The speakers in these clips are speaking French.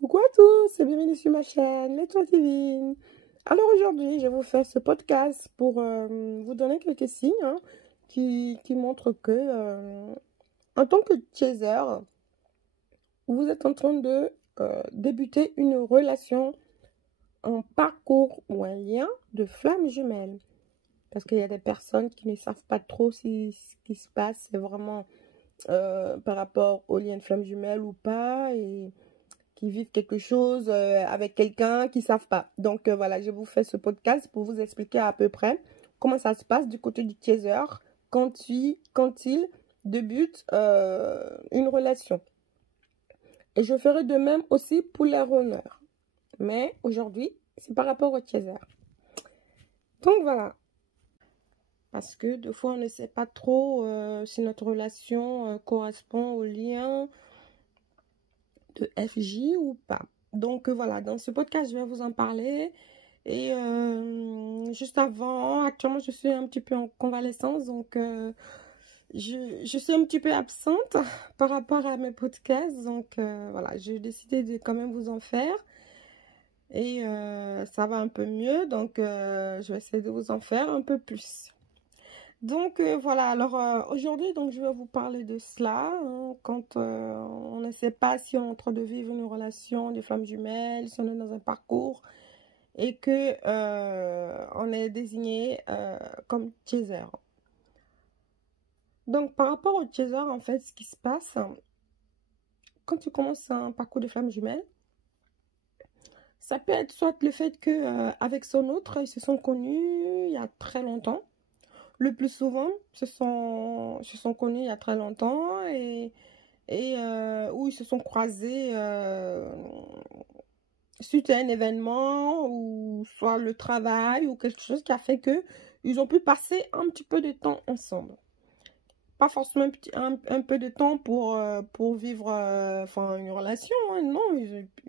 Coucou à tous et bienvenue sur ma chaîne L'Étoile Divine. Alors aujourd'hui, je vais vous faire ce podcast pour vous donner quelques signes qui montrent que en tant que chaser, vous êtes en train de débuter une relation, un parcours ou un lien de flamme jumelle. Parce qu'il y a des personnes qui ne savent pas trop si ce qui se passe, c'est vraiment par rapport au lien de flamme jumelle ou pas, et qui vivent quelque chose avec quelqu'un qui ne savent pas. Donc voilà, je vous fais ce podcast pour vous expliquer à peu près comment ça se passe du côté du chaser quand il débute une relation. Et je ferai de même aussi pour les runners. Mais aujourd'hui, c'est par rapport au chaser. Donc voilà. Parce que des fois, on ne sait pas trop si notre relation correspond au lien de FJ ou pas. Donc voilà, dans ce podcast, je vais vous en parler. Et juste avant, actuellement, je suis un petit peu en convalescence. Donc, je suis un petit peu absente par rapport à mes podcasts. Donc, voilà, j'ai décidé de quand même vous en faire. Et ça va un peu mieux. Donc, je vais essayer de vous en faire un peu plus. Donc voilà, alors aujourd'hui, donc je vais vous parler de cela, quand on ne sait pas si on est en train de vivre une relation de flamme jumelle, si on est dans un parcours et que on est désigné comme chaser. Donc par rapport au chaser, en fait, ce qui se passe, quand tu commences un parcours de flamme jumelle, ça peut être soit le fait que avec son autre, ils se sont connus il y a très longtemps. Le plus souvent, se sont connus il y a très longtemps et où ils se sont croisés suite à un événement ou soit le travail ou quelque chose qui a fait que ils ont pu passer un petit peu de temps ensemble. Pas forcément un peu de temps pour vivre une relation, hein, non,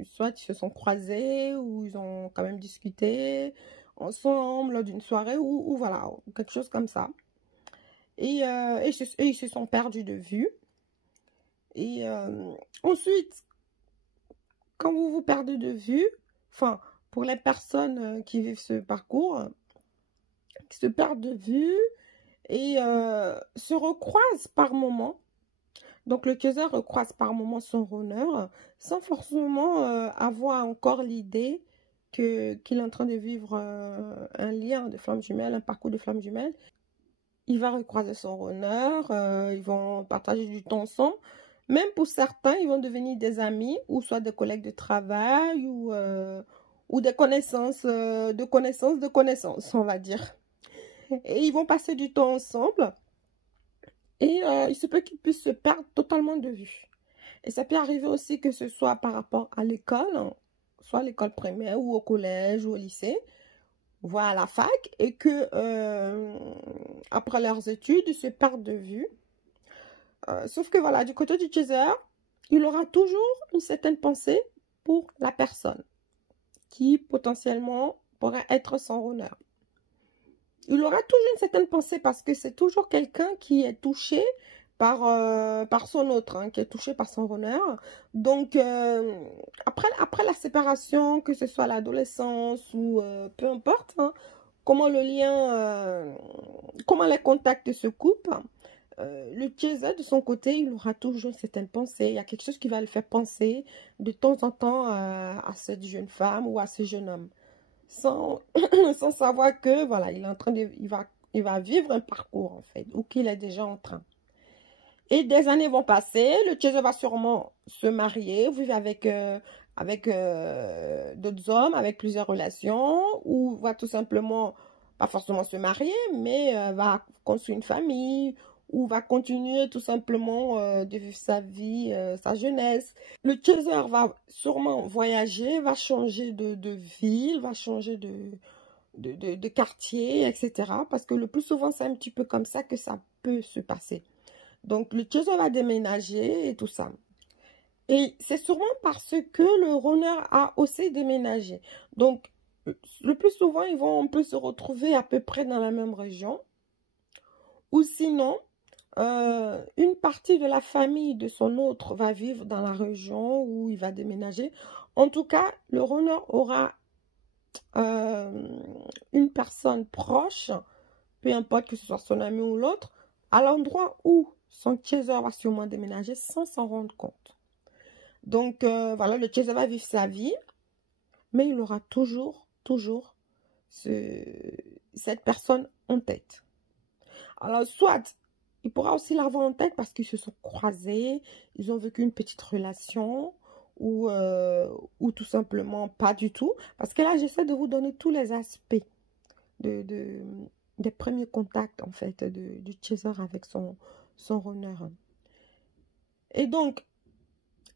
soit ils se sont croisés ou ils ont quand même discuté ensemble lors d'une soirée ou voilà, quelque chose comme ça. Et ils se sont perdus de vue. Et ensuite, quand vous vous perdez de vue, enfin, pour les personnes qui vivent ce parcours, qui se perdent de vue et se recroisent par moment. Donc, le chaser recroise par moment son runner sans forcément avoir encore l'idée qu'il est en train de vivre un lien de flamme jumelle, un parcours de flamme jumelle. Il va recroiser son runner, ils vont partager du temps ensemble. Même pour certains, ils vont devenir des amis ou soit des collègues de travail ou des connaissances, de connaissances, on va dire. Et ils vont passer du temps ensemble et il se peut qu'ils puissent se perdre totalement de vue. Et ça peut arriver aussi que ce soit par rapport à l'école, soit à l'école primaire ou au collège ou au lycée, voire à la fac, et que après leurs études, ils se perdent de vue. Sauf que voilà, du côté du chaser, il aura toujours une certaine pensée pour la personne qui potentiellement pourrait être son runner. Il aura toujours une certaine pensée parce que c'est toujours quelqu'un qui est touché par son autre, hein, qui est touché par son runner. Donc, après la séparation, que ce soit l'adolescence ou peu importe, hein, comment le lien, comment les contacts se coupent, le chaser de son côté, il aura toujours une certaine pensée. Il y a quelque chose qui va le faire penser de temps en temps à cette jeune femme ou à ce jeune homme. Sans, sans savoir que, voilà, il est en train de, il va vivre un parcours, en fait, ou qu'il est déjà en train. Et des années vont passer, le chaser va sûrement se marier, vivre avec d'autres hommes, avec plusieurs relations, ou va tout simplement, pas forcément se marier, mais va construire une famille, ou va continuer tout simplement de vivre sa vie, sa jeunesse. Le chaser va sûrement voyager, va changer de ville, va changer de quartier, etc. Parce que le plus souvent, c'est un petit peu comme ça que ça peut se passer. Donc, le chaser va déménager et tout ça. Et c'est sûrement parce que le runner a aussi déménagé. Donc, le plus souvent, on peut se retrouver à peu près dans la même région. Ou sinon, une partie de la famille de son autre va vivre dans la région où il va déménager. En tout cas, le runner aura une personne proche, peu importe que ce soit son ami ou l'autre, à l'endroit où son chaser va sûrement déménager sans s'en rendre compte. Donc, voilà, le chaser va vivre sa vie, mais il aura toujours cette personne en tête. Alors, soit, il pourra aussi l'avoir en tête parce qu'ils se sont croisés, ils ont vécu une petite relation, ou tout simplement pas du tout. Parce que là, j'essaie de vous donner tous les aspects des premiers contacts, en fait, du chaser avec son runner. Et donc,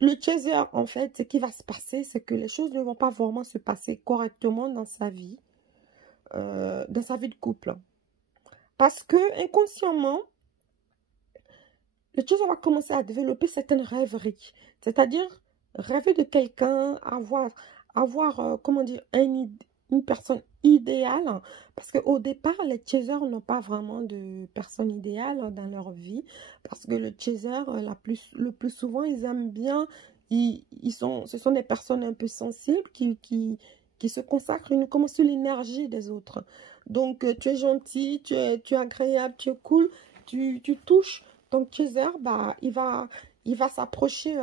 le chaser, en fait, ce qui va se passer, c'est que les choses ne vont pas vraiment se passer correctement dans sa vie de couple. Parce que, inconsciemment, le chaser va commencer à développer certaines rêveries. C'est-à-dire, rêver de quelqu'un, avoir comment dire, une personne idéale. Parce qu'au départ, les chasers n'ont pas vraiment de personne idéale dans leur vie. Parce que le chaser, le plus souvent, ils aiment bien, ce sont des personnes un peu sensibles qui se consacrent uniquement sur l'énergie des autres. Donc, tu es gentil, tu es agréable, tu es cool, tu touches ton chaser, bah, il va s'approcher,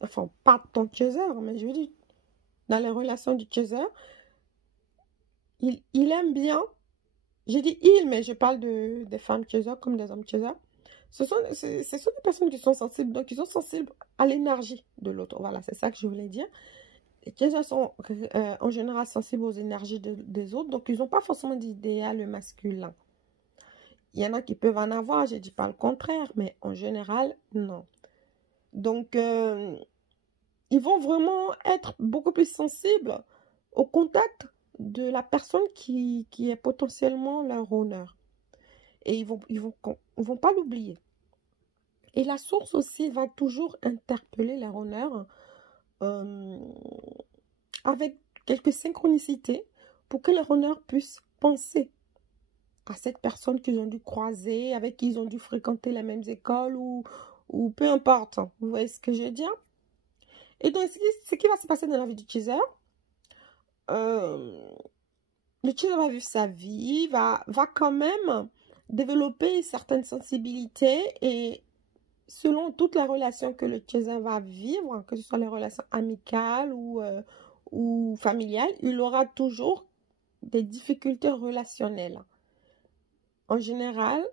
enfin, pas de ton chaser, mais je veux dire, dans les relations du chaser, il aime bien, j'ai dit il, mais je parle des femmes chaser comme des hommes chaser. Ce sont des personnes qui sont sensibles, donc ils sont sensibles à l'énergie de l'autre. Voilà, c'est ça que je voulais dire. Les chasers sont en général sensibles aux énergies des autres, donc ils n'ont pas forcément d'idéal masculin. Il y en a qui peuvent en avoir, je ne dis pas le contraire, mais en général, non. Donc, ils vont vraiment être beaucoup plus sensibles au contact de la personne qui est potentiellement leur honneur. Et ils vont pas l'oublier. Et la source aussi va toujours interpeller leur honneur avec quelques synchronicités pour que leur honneur puisse penser à cette personne qu'ils ont dû croiser, avec qui ils ont dû fréquenter les mêmes écoles ou peu importe. Vous voyez ce que je veux dire? Et donc, ce qui va se passer dans la vie du chaser, le chaser va vivre sa vie, va quand même développer certaines sensibilités et selon toutes les relations que le chaser va vivre, que ce soit les relations amicales ou familiales, il aura toujours des difficultés relationnelles. En général,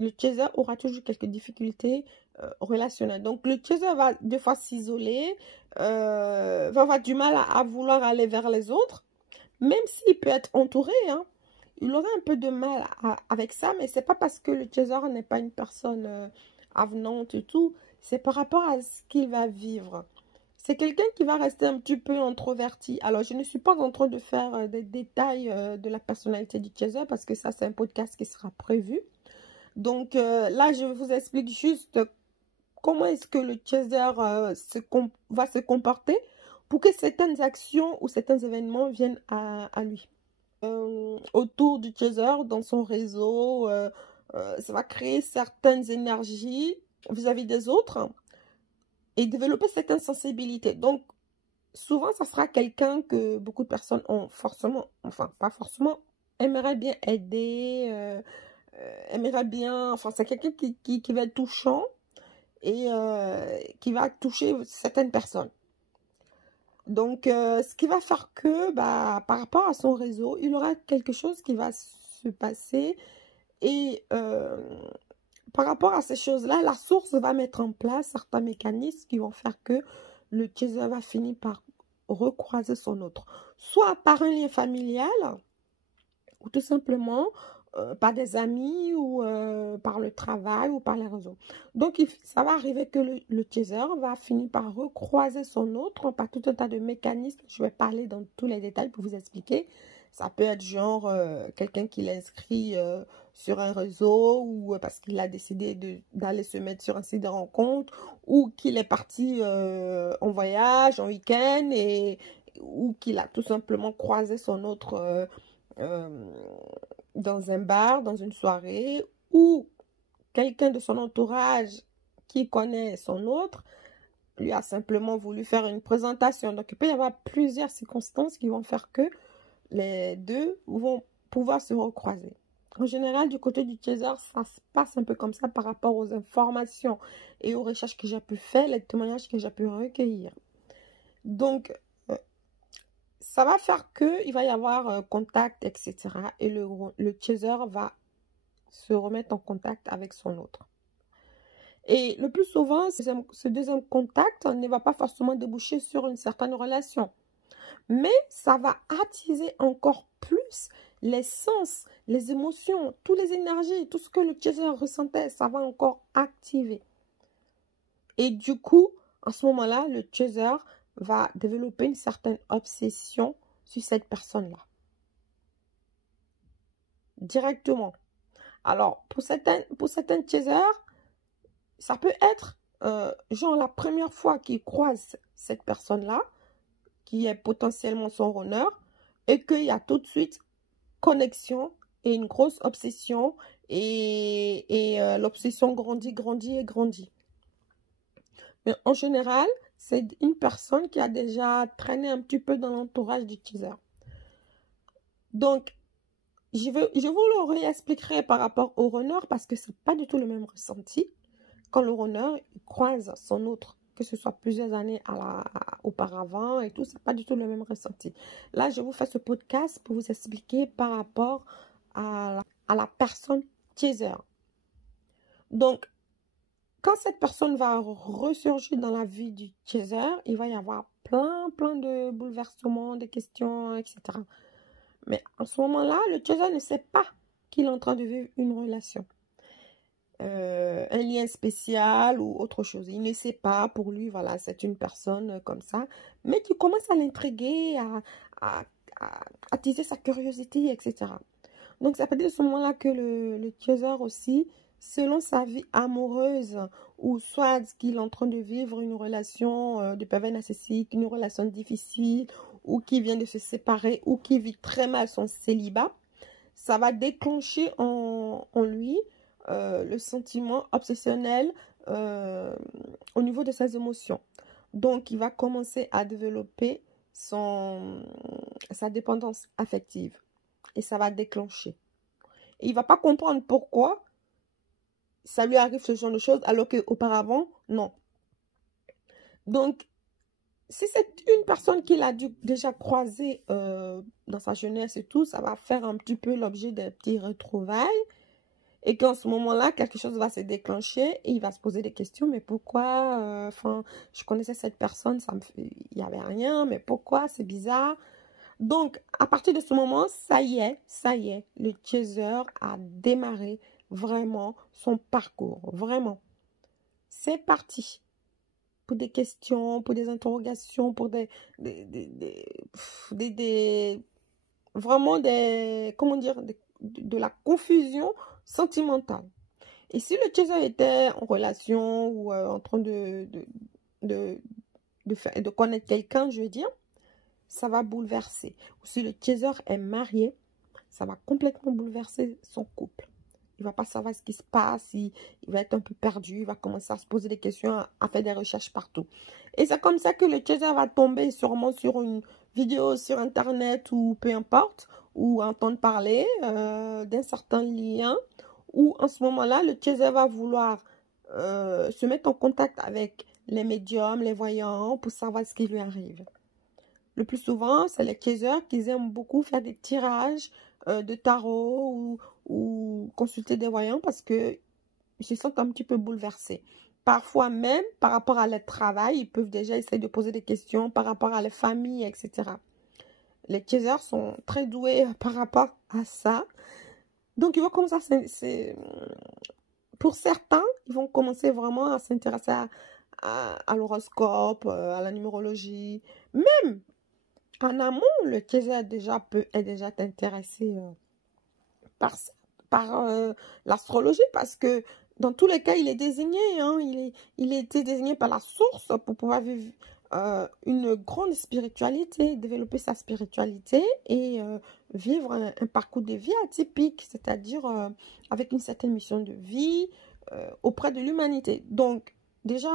le chaser aura toujours quelques difficultés relationnelles. Donc, le chaser va des fois s'isoler, va avoir du mal à vouloir aller vers les autres, même s'il peut être entouré, hein. Il aura un peu de mal avec ça, mais c'est pas parce que le chaser n'est pas une personne avenante et tout, c'est par rapport à ce qu'il va vivre. C'est quelqu'un qui va rester un petit peu introverti. Alors, je ne suis pas en train de faire des détails de la personnalité du chaser parce que ça, c'est un podcast qui sera prévu. Donc, là, je vous explique juste comment est-ce que le chaser va se comporter pour que certaines actions ou certains événements viennent à lui. Autour du chaser, dans son réseau, ça va créer certaines énergies vis-à-vis des autres et développer certaines sensibilités. Donc, souvent, ça sera quelqu'un que beaucoup de personnes ont forcément, enfin, pas forcément, aimeraient bien aider, aimerait bien, enfin, c'est quelqu'un qui va être touchant et qui va toucher certaines personnes. Donc, ce qui va faire que, bah, par rapport à son réseau, il aura quelque chose qui va se passer et par rapport à ces choses-là, la source va mettre en place certains mécanismes qui vont faire que le chaser va finir par recroiser son autre. Soit par un lien familial, ou tout simplement par des amis, ou par le travail, ou par les réseaux. Donc, ça va arriver que le chaser va finir par recroiser son autre par tout un tas de mécanismes. Je vais parler dans tous les détails pour vous expliquer. Ça peut être genre quelqu'un qui l'inscrit sur un réseau ou parce qu'il a décidé d'aller se mettre sur un site de rencontre ou qu'il est parti en voyage, en week-end ou qu'il a tout simplement croisé son autre dans un bar, dans une soirée ou quelqu'un de son entourage qui connaît son autre lui a simplement voulu faire une présentation. Donc, il peut y avoir plusieurs circonstances qui vont faire que les deux vont pouvoir se recroiser. En général, du côté du chaser, ça se passe un peu comme ça par rapport aux informations et aux recherches que j'ai pu faire, les témoignages que j'ai pu recueillir. Donc, ça va faire qu'il va y avoir contact, etc. Et le chaser va se remettre en contact avec son autre. Et le plus souvent, ce deuxième contact ne va pas forcément déboucher sur une certaine relation. Mais ça va attiser encore plus les sens, les émotions, toutes les énergies, tout ce que le chaser ressentait, ça va encore activer. Et du coup, en ce moment-là, le chaser va développer une certaine obsession sur cette personne-là. Directement. Alors, pour certains chasers, ça peut être genre la première fois qu'il croise cette personne-là, qui est potentiellement son runner, et qu'il y a tout de suite connexion et une grosse obsession, et l'obsession grandit, grandit et grandit. Mais en général, c'est une personne qui a déjà traîné un petit peu dans l'entourage du chaser. Donc, je vous le réexpliquerai par rapport au runner parce que c'est pas du tout le même ressenti. Quand le runner croise son autre, que ce soit plusieurs années auparavant et tout, c'est pas du tout le même ressenti. Là, je vous fais ce podcast pour vous expliquer par rapport à la personne chaser. Donc, quand cette personne va ressurgir dans la vie du chaser, il va y avoir plein de bouleversements, de questions, etc. Mais en ce moment-là, le chaser ne sait pas qu'il est en train de vivre une relation. Un lien spécial ou autre chose. Il ne sait pas, pour lui, voilà, c'est une personne comme ça, mais qui commence à l'intriguer, à attiser sa curiosité, etc. Donc, ça peut être à ce moment-là que le chaser aussi, selon sa vie amoureuse, ou soit qu'il est en train de vivre une relation de pervers narcissique, une relation difficile, ou qui vient de se séparer, ou qui vit très mal son célibat, ça va déclencher en lui le sentiment obsessionnel au niveau de ses émotions. Donc, il va commencer à développer sa dépendance affective. Et ça va déclencher. Et il ne va pas comprendre pourquoi ça lui arrive ce genre de choses, alors qu'auparavant, non. Donc, si c'est une personne qu'il a déjà croisée dans sa jeunesse et tout, ça va faire un petit peu l'objet d'un petit retrouvailles. Et qu'en ce moment-là, quelque chose va se déclencher et il va se poser des questions. Mais pourquoi je connaissais cette personne, il n'y avait rien, mais pourquoi? C'est bizarre. Donc, à partir de ce moment, ça y est, le chaser a démarré vraiment son parcours. Vraiment. C'est parti. Pour des questions, pour des interrogations, pour vraiment comment dire, de la confusion sentimentale. Et si le chaser était en relation ou en train de connaître quelqu'un, je veux dire, ça va bouleverser. Ou si le chaser est marié, ça va complètement bouleverser son couple. Il ne va pas savoir ce qui se passe, il va être un peu perdu, il va commencer à se poser des questions, à faire des recherches partout. Et c'est comme ça que le chaser va tomber sûrement sur une vidéo sur Internet ou peu importe, ou entendre parler d'un certain lien, où en ce moment-là, le chaser va vouloir se mettre en contact avec les médiums, les voyants, pour savoir ce qui lui arrive. Le plus souvent, c'est les chasers qui aiment beaucoup faire des tirages de tarot ou consulter des voyants parce que ils se sentent un petit peu bouleversés. Parfois même, par rapport à leur travail, ils peuvent déjà essayer de poser des questions par rapport à leur famille, etc. Les chasers sont très doués par rapport à ça. Donc, ils vont commencer pour certains, ils vont commencer vraiment à s'intéresser à l'horoscope, à la numérologie. Même en amont, le chaser est déjà intéressé par l'astrologie parce que dans tous les cas, il est désigné, hein, il a été désigné par la source pour pouvoir vivre une grande spiritualité, développer sa spiritualité et vivre un parcours de vie atypique, c'est-à-dire avec une certaine mission de vie, auprès de l'humanité. Donc, déjà,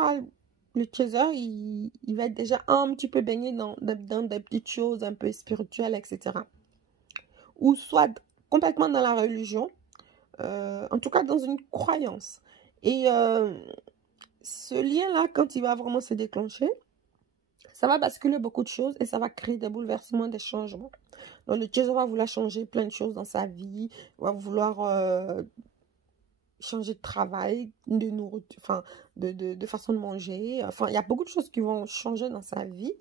le chaser, il va être déjà un petit peu baigné dans des petites choses un peu spirituelles, etc. Ou soit complètement dans la religion, en tout cas dans une croyance. Et ce lien-là, quand il va vraiment se déclencher, ça va basculer beaucoup de choses et ça va créer des bouleversements, des changements. Donc, le chaser va vouloir changer plein de choses dans sa vie, va vouloir changer de travail, de nourriture, enfin, de façon de manger. Enfin, il y a beaucoup de choses qui vont changer dans sa vie.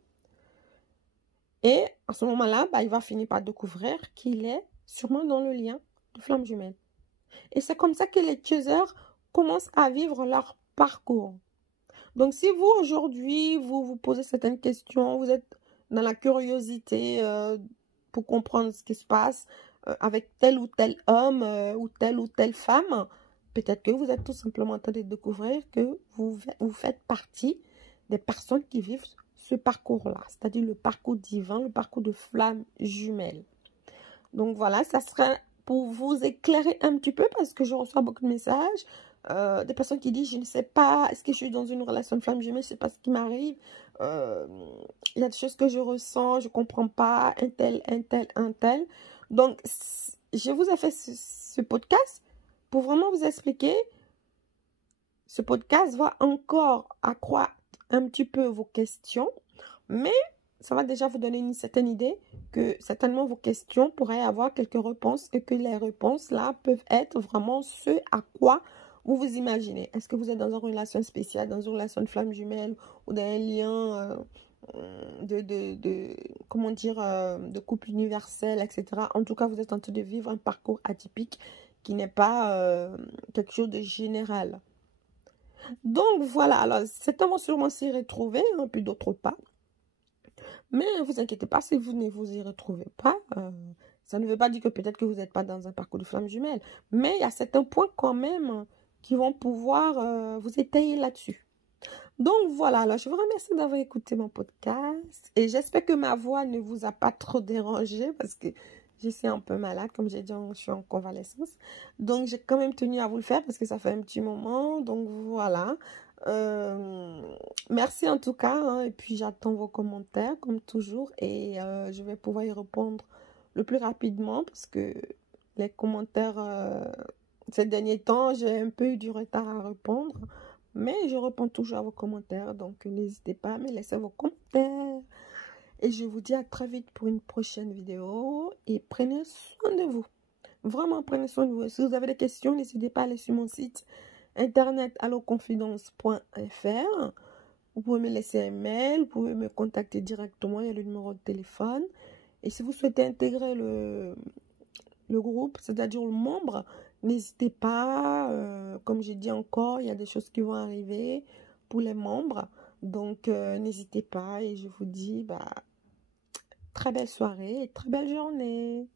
Et à ce moment-là, bah, il va finir par découvrir qu'il est sûrement dans le lien de flamme jumelle. Et c'est comme ça que les chasers commencent à vivre leur parcours. Donc, si vous, aujourd'hui, vous vous posez certaines questions, vous êtes dans la curiosité pour comprendre ce qui se passe avec tel ou tel homme ou telle femme, peut-être que vous êtes tout simplement en train de découvrir que vous faites partie des personnes qui vivent ce parcours-là, c'est-à-dire le parcours divin, le parcours de flamme jumelle. Donc voilà, ça sera pour vous éclairer un petit peu parce que je reçois beaucoup de messages. Des personnes qui disent, je ne sais pas, est-ce que je suis dans une relation de flamme jumelle, je ne sais pas ce qui m'arrive. Il y a des choses que je ressens, je ne comprends pas, un tel. Donc, je vous ai fait ce podcast pour vraiment vous expliquer. Ce podcast va encore accroître un petit peu vos questions, mais ça va déjà vous donner une certaine idée que certainement vos questions pourraient avoir quelques réponses et que les réponses là peuvent être vraiment ce à quoi vous vous imaginez. Est-ce que vous êtes dans une relation spéciale, dans une relation de flamme jumelle ou dans un lien comment dire, de couple universel, etc. En tout cas, vous êtes en train de vivre un parcours atypique qui n'est pas quelque chose de général. Donc voilà, alors certains vont sûrement s'y retrouver, hein, puis d'autres pas. Mais ne vous inquiétez pas, si vous ne vous y retrouvez pas, ça ne veut pas dire que peut-être que vous n'êtes pas dans un parcours de flamme jumelle. Mais il y a certains points quand même qui vont pouvoir vous étayer là-dessus. Donc voilà, alors je vous remercie d'avoir écouté mon podcast. Et j'espère que ma voix ne vous a pas trop dérangé parce que je suis un peu malade, comme j'ai dit, je suis en convalescence. Donc j'ai quand même tenu à vous le faire parce que ça fait un petit moment. Donc voilà. Merci en tout cas, hein, et puis j'attends vos commentaires comme toujours et je vais pouvoir y répondre le plus rapidement parce que les commentaires ces derniers temps j'ai un peu eu du retard à répondre, mais je réponds toujours à vos commentaires, donc n'hésitez pas à me laisser vos commentaires et je vous dis à très vite pour une prochaine vidéo et prenez soin de vous, vraiment prenez soin de vous. Si vous avez des questions, n'hésitez pas à aller sur mon site internet alloconfidence.fr. Vous pouvez me laisser un mail, vous pouvez me contacter directement, il y a le numéro de téléphone. Et si vous souhaitez intégrer le groupe, c'est-à-dire le membre, n'hésitez pas. Comme j'ai dit encore, il y a des choses qui vont arriver pour les membres. Donc, n'hésitez pas et je vous dis très belle soirée et très belle journée.